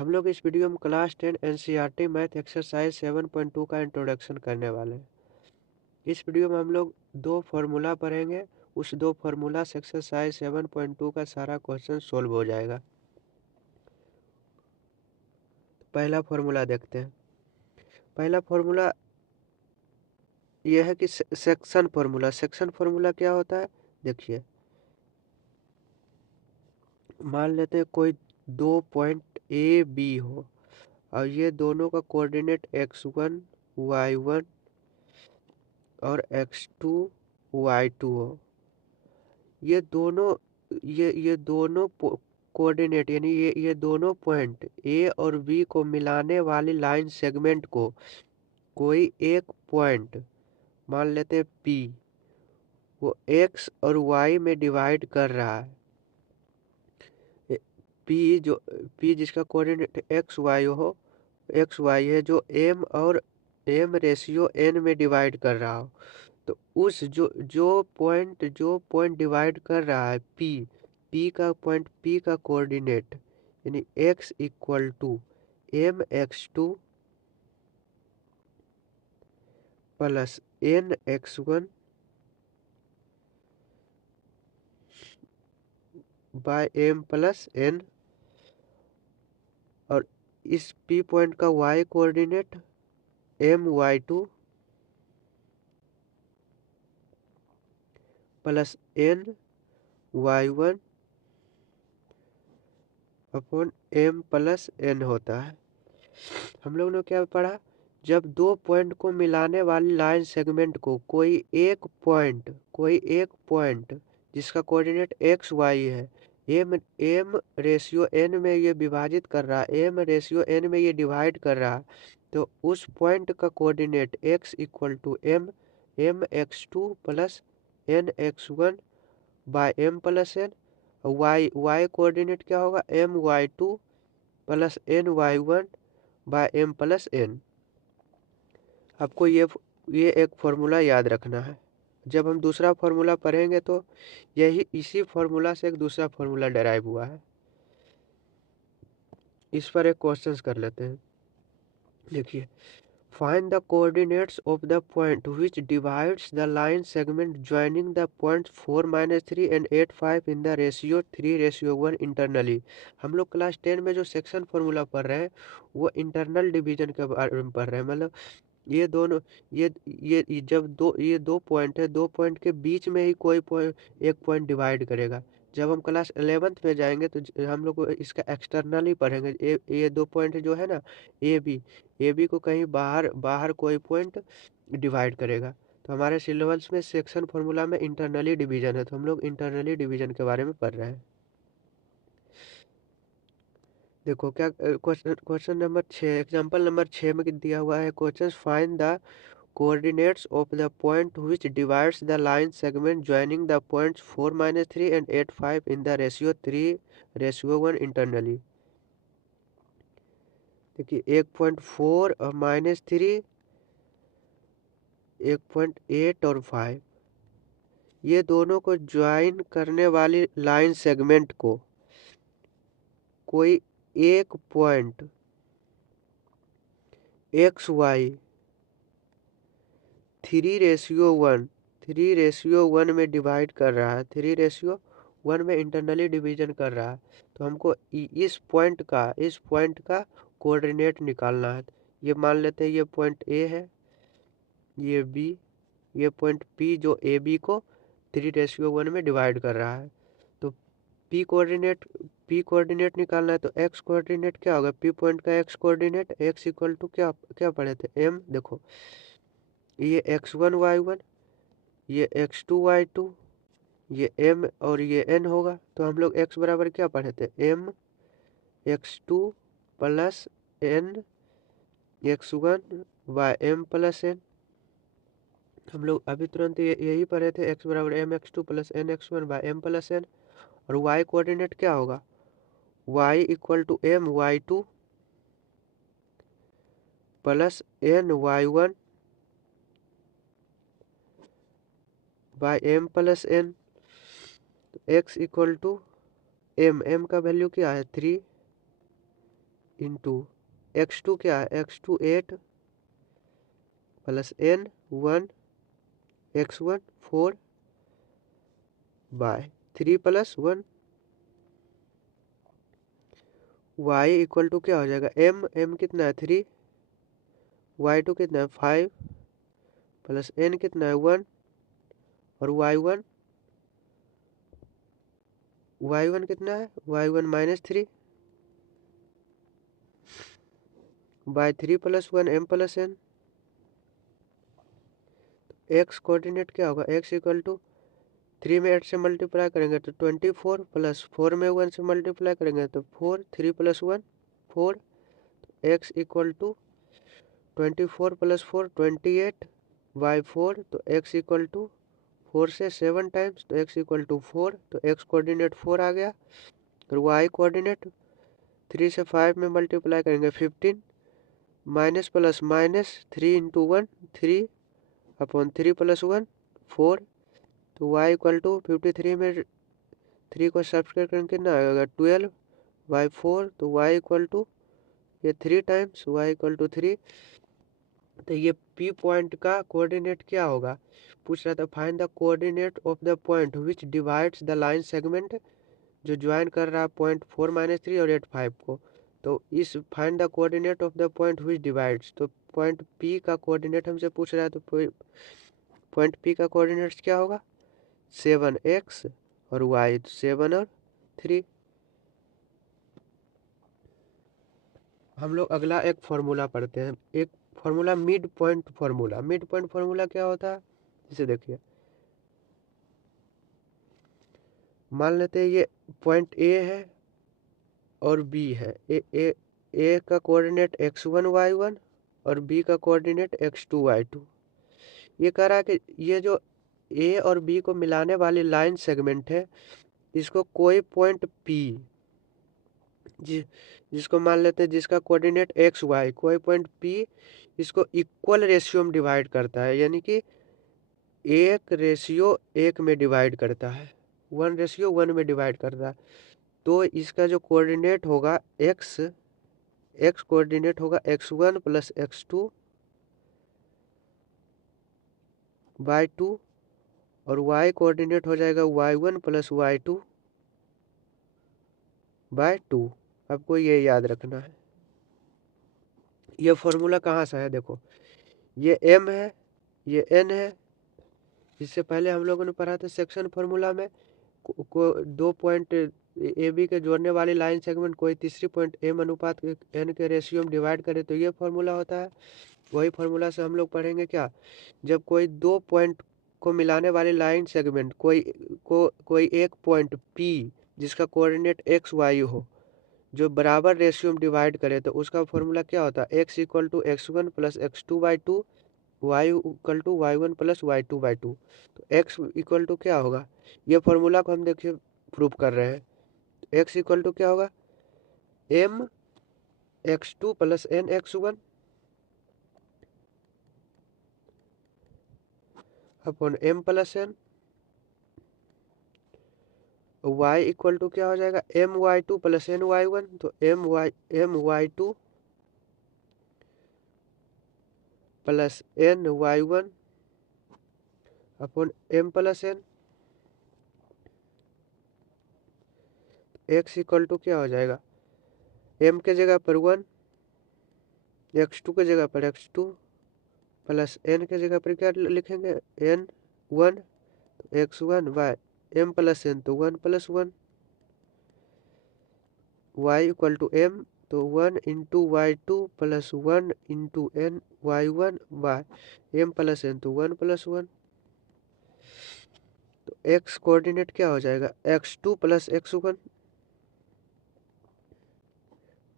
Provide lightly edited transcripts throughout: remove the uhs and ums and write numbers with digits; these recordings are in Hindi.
हम लोग इस वीडियो में क्लास 10 एनसीईआरटी मैथ एक्सरसाइज 7.2 का इंट्रोडक्शन करने वाले हैं। इस वीडियो में हम लोग दो फार्मूला पढ़ेंगे। उस दो फार्मूला से एक्सरसाइज 7.2 का सारा क्वेश्चन सोल्व हो जाएगा। पहला फार्मूला देखते हैं। पहला फार्मूला यह है कि सेक्शन फार्मूला। सेक्शन फार्मूला क्या होता है, देखिए। मान लेते हैं कोई दो पॉइंट ए बी हो और ये दोनों का कोऑर्डिनेट x1 y1 और x2 y2 हो। ये दोनों कोऑर्डिनेट यानी ये दोनों पॉइंट ए और बी को मिलाने वाली लाइन सेगमेंट को कोई एक पॉइंट मान लेते हैं पी, वो एक्स और वाई में डिवाइड कर रहा है। पी जिसका कोऑर्डिनेट एक्स वाई है, जो एम और एम रेशियो एन में डिवाइड कर रहा हो। तो उस जो पॉइंट डिवाइड कर रहा है पी का कोऑर्डिनेट यानी x equal to M x2 plus N x1 by M plus N, और इस पी पॉइंट का y coordinate M y2 plus N y1 upon M plus N होता है। हम लोग ने क्या पढ़ा, जब दो पॉइंट को मिलाने वाली लाइन सेगमेंट को कोई एक पॉइंट जिसका कोऑर्डिनेट एक्स वाई है, एम रेशियो एन में ये विभाजित कर रहा है, एम रेशियो एन में ये डिवाइड कर रहा है, तो उस पॉइंट का coordinate X equal to M x2 plus N x1 by M plus N. Y coordinate क्या होगा, M y2 plus N y1 by M plus N. आपको ये एक फॉर्मूला याद रखना है। जब हम दूसरा फॉर्मूला पढ़ेंगे तो इसी फॉर्मूला से एक दूसरा फॉर्मूला डेराइव हुआ है। इस पर एक क्वेश्चन कर लेते हैं। देखिए, find the coordinates of the point which divides the line segment joining the points 4-3 and 8-5 in the ratio 3:1 internally. हम लोग क्लास 10 में जो सेक्शन फॉर्मूला पढ़ रहे हैं वो इंटरनल डिवीजन के बारे में पढ़ रहे हैं। मतलब ये दोनों जब ये दो पॉइंट है, दो पॉइंट के बीच में ही कोई एक पॉइंट डिवाइड करेगा। जब हम क्लास 11th में जाएंगे तो हम लोग इसका एक्सटर्नल ही पढ़ेंगे। ये दो पॉइंट जो है ना, ए बी को कहीं बाहर कोई पॉइंट डिवाइड करेगा। तो हमारे सिलेबस में सेक्शन फॉर्मूला में इंटरनली डिवीजन है, तो हम लोग इंटरनली डिवीजन के बारे में पढ़ रहे हैं। देखो क्या क्वेश्चन नंबर 6, एग्जाम्पल नंबर 6 में दिया हुआ है question, find the coordinates of the point which divides the line segment joining the points 4-3 and 8-5 in the ratio 3:1 internally। देखिए 1.4 और -3, 1.8 और 5, ये दोनों को ज्वाइन करने वाली लाइन सेगमेंट को कोई एक पॉइंट एक्स वाई 3:1 में डिवाइड कर रहा है, 3:1 में इंटरनली डिवीजन कर रहा है। तो हमको इस पॉइंट का कोऑर्डिनेट निकालना है। ये मान लेते हैं ये पॉइंट ए है, ये बी, ये पॉइंट पी जो ए बी को 3:1 में डिवाइड कर रहा है। तो पी कोऑर्डिनेट निकालना है, तो एक्स कोऑर्डिनेट क्या होगा, पी पॉइंट का X coordinate X equal to क्या क्या पढ़े थे, एम। देखो ये x1 y1, ये x2 y2, ये m और ये n होगा। तो हम लोग x बराबर क्या पढ़े थे, m x2 plus n x1 by m plus n। हम लोग अभी तुरंत यही पढ़े थे, x बराबर m x2 plus n x1 by m plus n। और y कोऑर्डिनेट क्या होगा, y equal to m y2 plus n y1 by m plus n। x equal to m का वैल्यू क्या है 3, इंटू x2 क्या है, x2 8 plus n 1 x1 4 by 3 plus 1 y equal to क्या हो जाएगा, m कितना है 3, y2 कितना है 5 प्लस n कितना है 1 और y1 कितना है, y1 -3 by 3 plus 1 m plus n। x coordinate क्या होगा, x इक्वल टू 3 में 8 से मल्टीप्लाई करेंगे तो 24 प्लस 4 में 1 से मल्टीप्लाई करेंगे तो 4, 3 plus 1 4, x equal to 24 plus 4 28 by 4, तो x इक्वल टू 4 से 7 टाइम्स तो x इक्वल टू 4, तो x कोऑर्डिनेट 4 आ गया। और y कोऑर्डिनेट 3 से 5 में मल्टीप्लाई करेंगे 15 minus plus minus 3 into 1 3 upon 3 plus 1 4, तो y इक्वल टू 53 में 3 को सब्सट्रैक्ट करके कितना आएगा 12 बाई 4, तो y इक्वल टू ये 3 टाइम्स y इक्वल टू 3। तो ये P पॉइंट का कोऑर्डिनेट क्या होगा, पूछ रहा था find the coordinate of the point which divides the line segment, जो ज्वाइन कर रहा है पॉइंट 4-3 और 8-5 को। तो इस find the coordinate of the point which divides, तो पॉइंट P का कोऑर्डिनेट हमसे पूछ रहा है, तो पॉइंट P का कोऑर्डिनेट्स क्या होगा 7x और y 7 और 3। हम लोग अगला एक फॉर्मूला पढ़ते हैं, एक formula mid point formula. Mid point formula क्या होता है, इसे देखिए, मान लेते हैं ये पॉइंट ए है और बी है। ए का कोऑर्डिनेट x1 y1 और बी का कोऑर्डिनेट x2 y2। ये कह रहा है कि ये जो ए और बी को मिलाने वाली लाइन सेगमेंट है, इसको कोई पॉइंट पी जिसको मान लेते हैं जिसका कोऑर्डिनेट एक्स वाई, कोई पॉइंट पी इसको इक्वल रेशियो में डिवाइड करता है, यानी कि 1:1 में डिवाइड करता है, 1:1 में डिवाइड करता है। तो इसका जो कोऑर्डिनेट होगा एक्स कोऑर्डिनेट होगा x1 प्लस x2 बाई 2 और y कोऑर्डिनेट हो जाएगा y1 प्लस y2 बाय 2। आपको ये याद रखना है। ये फॉर्मूला कहाँ से है, देखो ये m है, ये n है। इससे पहले हम लोगों ने पढ़ा था सेक्शन फॉर्मूला में दो पॉइंट ए बी के जोड़ने वाली लाइन सेगमेंट कोई तीसरी पॉइंट m अनुपात n के रेशियो में डिवाइड करे तो ये फॉर्मूला होता है। वही फॉर्मूला से हम लोग पढ़ेंगे क्या, जब कोई दो पॉइंट को मिलाने वाली लाइन सेगमेंट कोई एक पॉइंट P जिसका कोऑर्डिनेट एक्स वाई हो, जो बराबर रेशियो में डिवाइड करे, तो उसका फॉर्मूला क्या होता है x equal to x1 plus x2 by 2, y equal to y1 plus y2 by 2। तो x इक्वल टू क्या होगा, ये फॉर्मूला को हम देखिए प्रूव कर रहे हैं। x इक्वल टू क्या होगा m x2 plus n x1 upon m plus n। y equal to क्या हो जाएगा m y2 plus n y1, तो m y2 plus n y1 upon m plus n। x equal to क्या हो जाएगा, m के जगह पर 1, x2 के जगह पर x2 प्लस n के जगह पर क्या लिखेंगे n 1, तो x1 by m plus n, तो 1 plus 1। y equal to m, तो 1 into y2 plus 1 into n y1 by m plus n, तो 1 प्लस 1। तो x कोऑर्डिनेट क्या हो जाएगा x2 plus x1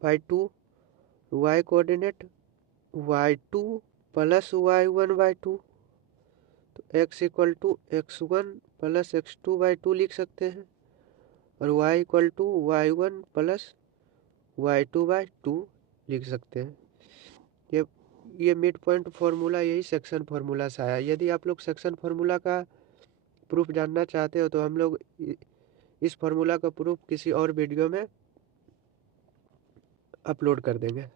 by 2, y coordinate y2 plus y1 by 2, तो x equal to x1 plus x2 by 2 लिख सकते हैं, और y equal to y1 plus y2 by 2 लिख सकते हैं। ये मिड पॉइंट फार्मूला यही सेक्शन फार्मूला से आया। यदि आप लोग सेक्शन फार्मूला का प्रूफ जानना चाहते हो तो हम लोग इस फार्मूला का प्रूफ किसी और वीडियो में अपलोड कर देंगे।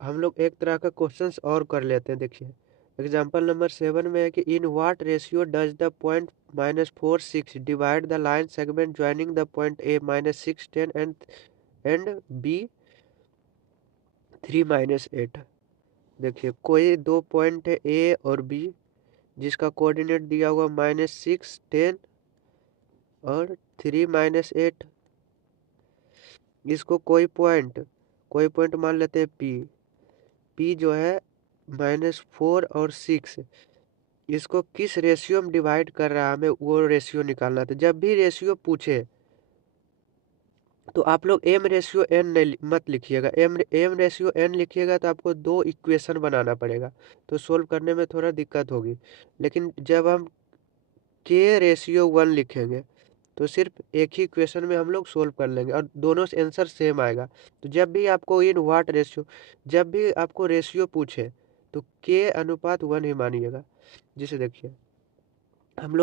हम लोग एक तरह का क्वेश्चंस और कर लेते हैं। देखिए एग्जाम्पल नंबर 7 में है कि in what ratio does the point -4 6 divide the line segment joining the point A -6 10 and B 3 -8। देखिए कोई दो पॉइंट है A और B जिसका कोऑर्डिनेट दिया हुआ -6 10 और 3 -8। इसको कोई पॉइंट मान लेते हैं P जो है -4 और 6, इसको किस रेशियो में डिवाइड कर रहा है हमें वो रेशियो निकालना था। जब भी रेशियो पूछे तो आप लोग m रेशियो n मत लिखिएगा। m रेशियो n लिखिएगा तो आपको दो इक्वेशन बनाना पड़ेगा, तो सोल्व करने में थोड़ा दिक्कत होगी। लेकिन जब हम k रेशियो 1 लिखेंगे तो सिर्फ एक ही इक्वेशन में हम लोग सोल्व कर लेंगे और दोनों से आंसर सेम आएगा। तो जब भी आपको इन व्हाट रेशियो, जब भी आपको रेशियो पूछे तो k अनुपात 1 ही मानिएगा। जिसे देखिए हम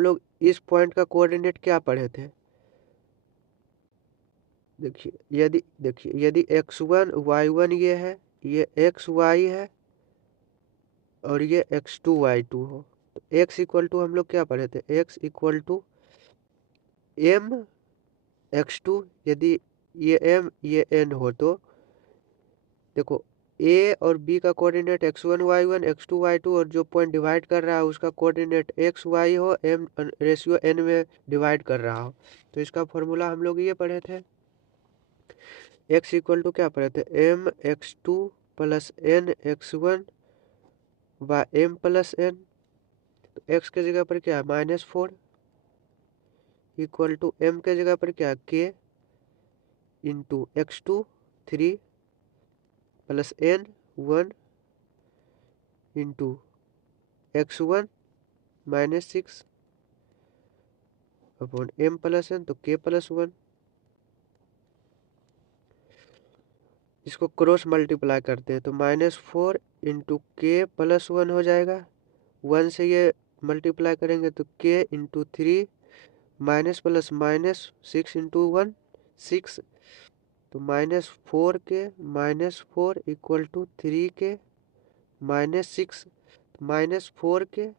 लोग इस पॉइंट का कोऑर्डिनेट क्या पढ़े थे। देखिए यदि x1 y1 ये है, ये xy है और ये x2 y2 हो, तो x इक्वल टू हम लोग क्या पढ़े थे, x equal to m x2। यदि ये m ये n हो तो देखो a और b का coordinate x1 y1 x2 y2 और जो पॉइंट डिवाइड कर रहा है उसका कोऑर्डिनेट x y हो, m रेशियो n में डिवाइड कर रहा हो। तो इसका फॉर्मूला हम लोग ये पढ़े थे, x इक्वल टू क्या पढ़े थे, m x2 plus n x1 by m plus n। तो x के जगह पर क्या है -4 इक्वल टू m के जगह पर क्या है k into x2 3 plus n 1 into x1 -6 upon m plus n, तो k प्लस 1। इसको क्रॉस मल्टीप्लाई करते हैं तो -4 इंटू के प्लस 1 हो जाएगा। 1 से ये मल्टीप्लाई करेंगे तो k into 3 minus plus minus 6 into 1 6, तो -4 इक्वल टू 3 के -6, -4 के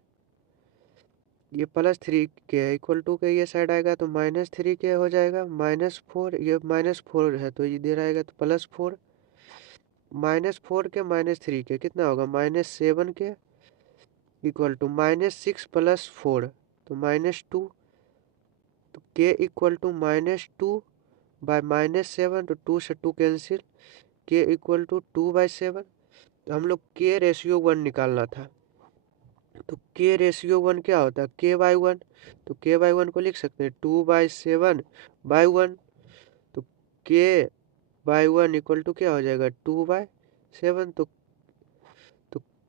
ये +3 के इक्वल टू के ये साइड आएगा तो -3 के हो जाएगा। -4 ये -4 है तो इधर आएगा तो +4, -4 के -3 के कितना होगा -7 के इक्वल टू -6 प्लस 4 तो -2, तो k इक्वल टू -2 बाय -7, तो 2 से 2 कैंसिल, k इक्वल टू 2/7। तो हम लोग k रेशियो 1 निकालना था, तो k रेशियो 1 क्या होता है k/1, तो k/1 को लिख सकते हैं 2/7/1, तो k/1 इक्वल टू क्या हो जाएगा 2/7। तो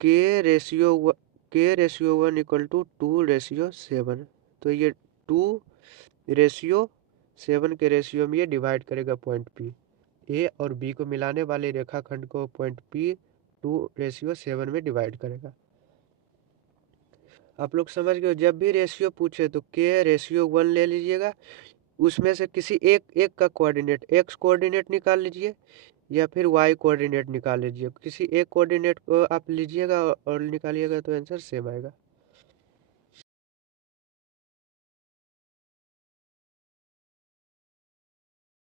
k रेशियो 1 इक्वल टू 2/7। तो ये 2/7 के रेशियो में ये डिवाइड करेगा पॉइंट P। ए और बी को मिलाने वाले रेखाखंड को पॉइंट P 2/7 में डिवाइड करेगा। आप लोग समझ गए। जब भी रेशियो पूछे तो k रेशियो 1 ले लीजिएगा, उसमें से किसी एक का कोऑर्डिनेट x कोऑर्डिनेट निकाल लीजिए या फिर y कोऑर्डिनेट निकाल लीजिए। किसी एक कोऑर्डिनेट को आप लीजिएगा और निकालिएगा तो आंसर सेम आएगा।